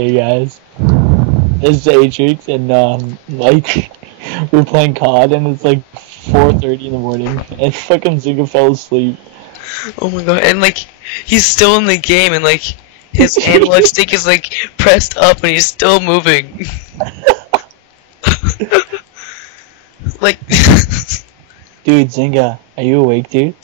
Hey guys, it's Atrix and like we're playing COD and it's like 4:30 in the morning and fucking Zinga fell asleep. Oh my god, and like, he's still in the game and like, his analog stick is like pressed up and he's still moving. Like, Dude, Zinga, are you awake, dude?